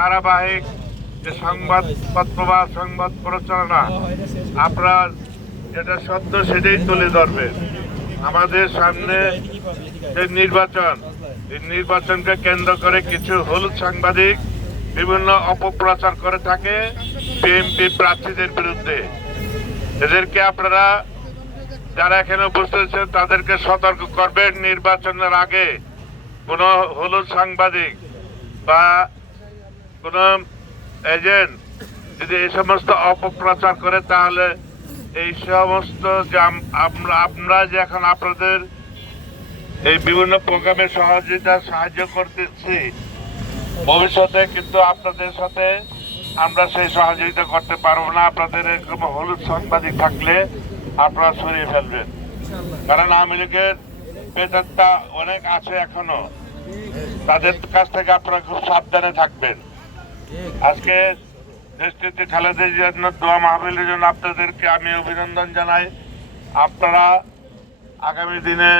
ধারাবাহিক যে সংবাদপত্র বা সংবাদ প্রচারণা আপনারা যেটা সত্য সেটাই তুলে ধরবেন। আমাদের সামনে যে নির্বাচন, এই নির্বাচনকে কেন্দ্র করে কিছু হলুদ সাংবাদিক বিভিন্ন অপপ্রচার করে থাকে বিএনপি প্রার্থীদের বিরুদ্ধে। এদেরকে আপনারা যারা এখানে উপস্থিত তাদেরকে সতর্ক করবেন, নির্বাচনের আগে কোনো হলুদ সাংবাদিক বা কোনো এজেন্ট যদি এই সমস্ত অপপ্রচার করে তাহলে এই সমস্ত যে আমরা যে এখন আপনাদের এই বিভিন্ন প্রোগ্রামে সাহায্য করতেছি, ভবিষ্যতে কিন্তু আপনাদের সাথে আমরা সেই সহযোগিতা করতে পারবো না। আপনাদের এরকম হলুদ সাংবাদিক থাকলে আপনারা সরিয়ে ফেলবেন, কারণ আওয়ামী লীগের পেছনটা অনেক আছে এখনো, তাদের কাছ থেকে আপনারা খুব সাবধানে থাকবেন। আজকে দেশটিতে খালেদা জিয়ার জন্য দোয়া মাহফিলের জন্য আপনাদেরকে আমি অভিনন্দন জানাই। আপনারা আগামী দিনে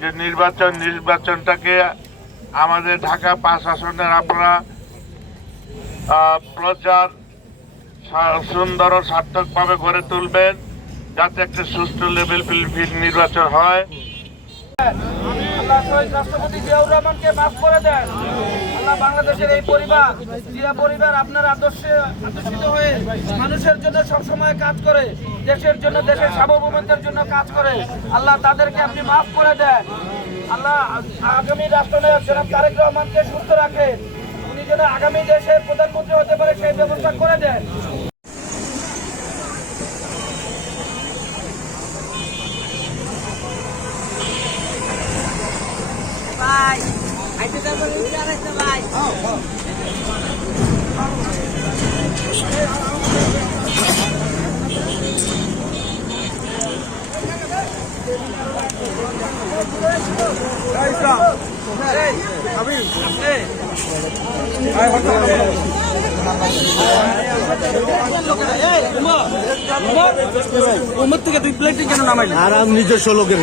যে নির্বাচনটাকে আমাদের ঢাকা 5 আসনের আপনারা প্রচার সুন্দর ও সার্থকভাবে গড়ে তুলবেন, যাতে একটা সুষ্ঠু লেভেল ফিল্ড নির্বাচন হয়। আল্লাহ শহীদ রাষ্ট্রপতি জিয়াউর রহমানকে মাফ করে দেন। আল্লাহ বাংলাদেশের এই জিয়া পরিবার আপনার আদর্শিত হয়ে মানুষের জন্য সবসময় কাজ করে, দেশের জন্য, দেশের সার্বভৌমত্বের জন্য কাজ করে। আল্লাহ তাদেরকে আপনি মাফ করে দেন। আল্লাহ আগামী রাষ্ট্রনায়ক জনাব তারেক রহমানকে সুস্থ রাখেন, উনি যেন আগামী দেশের প্রধানমন্ত্রী হতে পারে সেই ব্যবস্থা করে দেন। ভাই আইতে যাবো আরেকটা ভাই থেকে 2 প্লেট কেন নামাইলেন? আর নিজস্ব লোকের